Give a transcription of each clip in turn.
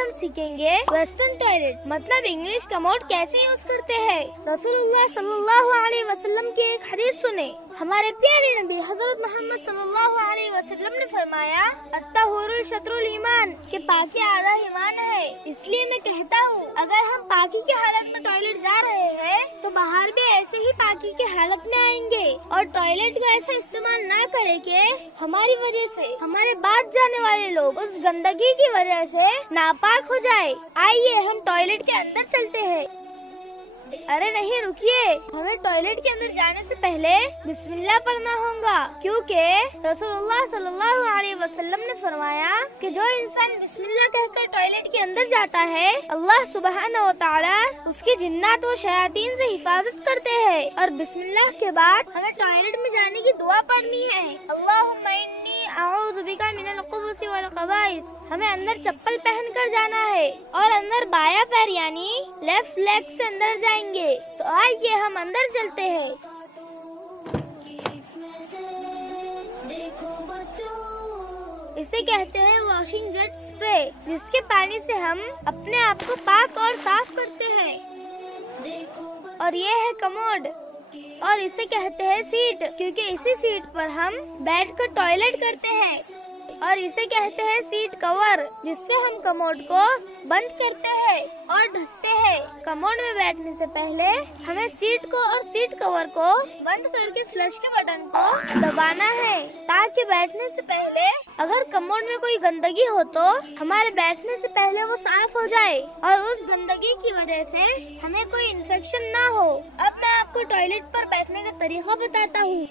हम सीखेंगे western toilet मतलब इंग्लिश कमोड कैसे यूज करते हैं। रसूलुल्लाह सल्लल्लाहु अलैहि वसल्लम की एक हदीस सुने। हमारे प्यारे नबी हजरत मोहम्मद सल्लल्लाहु अलैहि वसल्लम ने फरमाया, अत्तहुरुल शत्रुल ईमान, कि पाकी आधा ईमान है। इसलिए मैं कहता हूँ, अगर हम पाकी की हालत में टॉयलेट जा रहे हैं तो बाहर भी ऐसे ही पाकी की हालत में आएंगे और टॉयलेट को ऐसा इस्तेमाल ना करें कि हमारी वजह से हमारे बाद जाने वाले लोग उस गंदगी की वजह से नापाक हो जाए। आइए हम टॉयलेट के अंदर चलते हैं। अरे नहीं, रुकिए, हमें टॉयलेट के अंदर जाने से पहले बिस्मिल्लाह पढ़ना होगा, क्योंकि रसूलुल्लाह सल्लल्लाहु अलैहि वसल्लम ने फरमाया कि जो इंसान बिस्मिल्लाह कहकर टॉयलेट के अंदर जाता है, अल्लाह सुब्हानहू व तआला उसकी जिन्नात व शयातीन से हिफाजत करते हैं। और बिस्मिल्लाह के बाद हमें टॉयलेट में जाने की दुआ पढ़नी है, अल्लाहुम्मा इन्नी अऊज़ु बिका मिनल खुबुसी वल ख़बाइस। हमें अंदर चप्पल पहनकर जाना है और अंदर बाया पैर यानी लेफ्ट लेग से अंदर जाएंगे। तो आइए हम अंदर चलते हैं। इसे कहते हैं वॉशिंग जेट स्प्रे, जिसके पानी से हम अपने आप को पाक और साफ करते हैं। और ये है कमोड और इसे कहते हैं सीट, क्योंकि इसी सीट पर हम बैठकर टॉयलेट करते हैं। और इसे कहते हैं सीट कवर, जिससे हम कमोड को बंद करते हैं और ढकते हैं। कमोड में बैठने से पहले हमें सीट को और सीट कवर को बंद करके फ्लश के बटन को दबाना है, ताकि बैठने से पहले अगर कमोड में कोई गंदगी हो तो हमारे बैठने से पहले वो साफ हो जाए और उस गंदगी की वजह से हमें कोई इन्फेक्शन ना हो। अब मैं आपको टॉयलेट पर बैठने का तरीका बताता हूँ।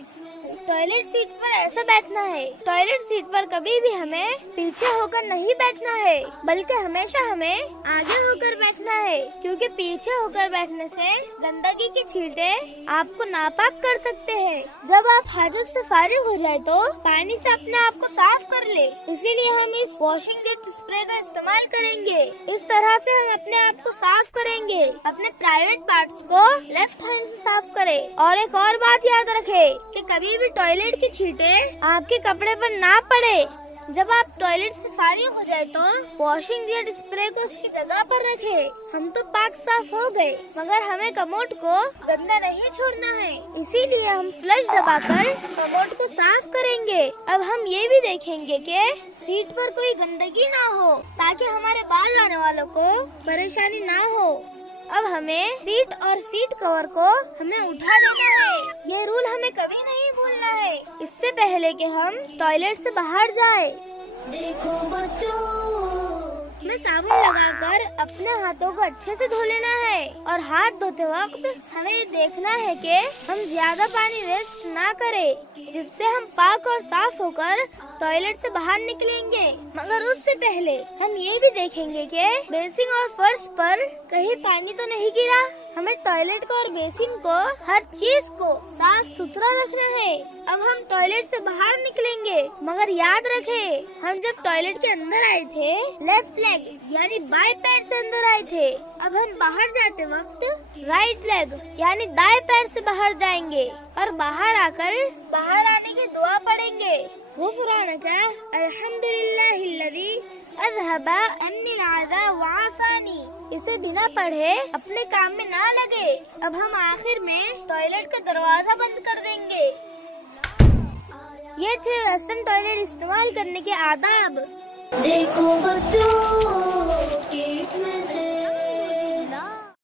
टॉयलेट सीट पर ऐसा बैठना है। टॉयलेट सीट पर कभी भी हमें पीछे होकर नहीं बैठना है, बल्कि हमेशा हमें आगे होकर बैठना है, क्योंकि पीछे होकर बैठने से गंदगी की छींटे आपको नापाक कर सकते हैं। जब आप हाजत से फारिग हो जाए तो पानी से अपने आप को साफ कर ले। इसीलिए हम इस वॉशिंग जेट स्प्रे का इस्तेमाल करेंगे। इस तरह से हम अपने आप को साफ करेंगे। अपने प्राइवेट पार्ट्स को लेफ्ट हैंड से साफ करें। और एक और बात याद रखें कि कभी भी टॉयलेट की छींटे आपके कपड़े पर ना पड़े। जब आप टॉयलेट से फारिग हो जाए तो वॉशिंग जेट स्प्रे को उसकी जगह पर रखें। हम तो पाक साफ हो गए, मगर हमें कमोड को गंदा नहीं छोड़ना है। इसीलिए हम फ्लश दबाकर कमोड को साफ करेंगे। अब हम ये भी देखेंगे कि सीट पर कोई गंदगी ना हो, ताकि हमारे बाल आने वालों को परेशानी ना हो। अब हमें सीट और सीट कवर को हमें उठा देना है। ये रूल हमें कभी नहीं भूलना है, इससे पहले कि हम टॉयलेट से बाहर जाए। देखो बच्चों, में साबुन लगाकर अपने हाथों को अच्छे से धो लेना है। और हाथ धोते वक्त हमें देखना है कि हम ज्यादा पानी वेस्ट ना करें, जिससे हम पाक और साफ होकर टॉयलेट से बाहर निकलेंगे। मगर उससे पहले हम ये भी देखेंगे कि बेसिन और फर्श पर कहीं पानी तो नहीं गिरा। हमें टॉयलेट को और बेसिन को, हर चीज को साफ सुथरा रखना है। अब हम टॉयलेट से बाहर निकलेंगे, मगर याद रखें, हम जब टॉयलेट के अंदर आए थे लेफ्ट लेग यानी बाएं पैर से अंदर आए थे। अब हम बाहर जाते वक्त राइट लेग यानी दाएं पैर से बाहर जाएंगे और बाहर आकर बाहर आने की दुआ पढ़ेंगे। गुफ़रानका अल्हम्दुलिल्लाहिल्लज़ी अज़हबा अन्निल अज़ा व आफ़ानी। इसे बिना पढ़े अपने काम में ना लगे। अब हम आखिर में टॉयलेट का दरवाजा बंद कर देंगे। ये थे वेस्टर्न टॉयलेट इस्तेमाल करने के आदाब। देखो बच्चों।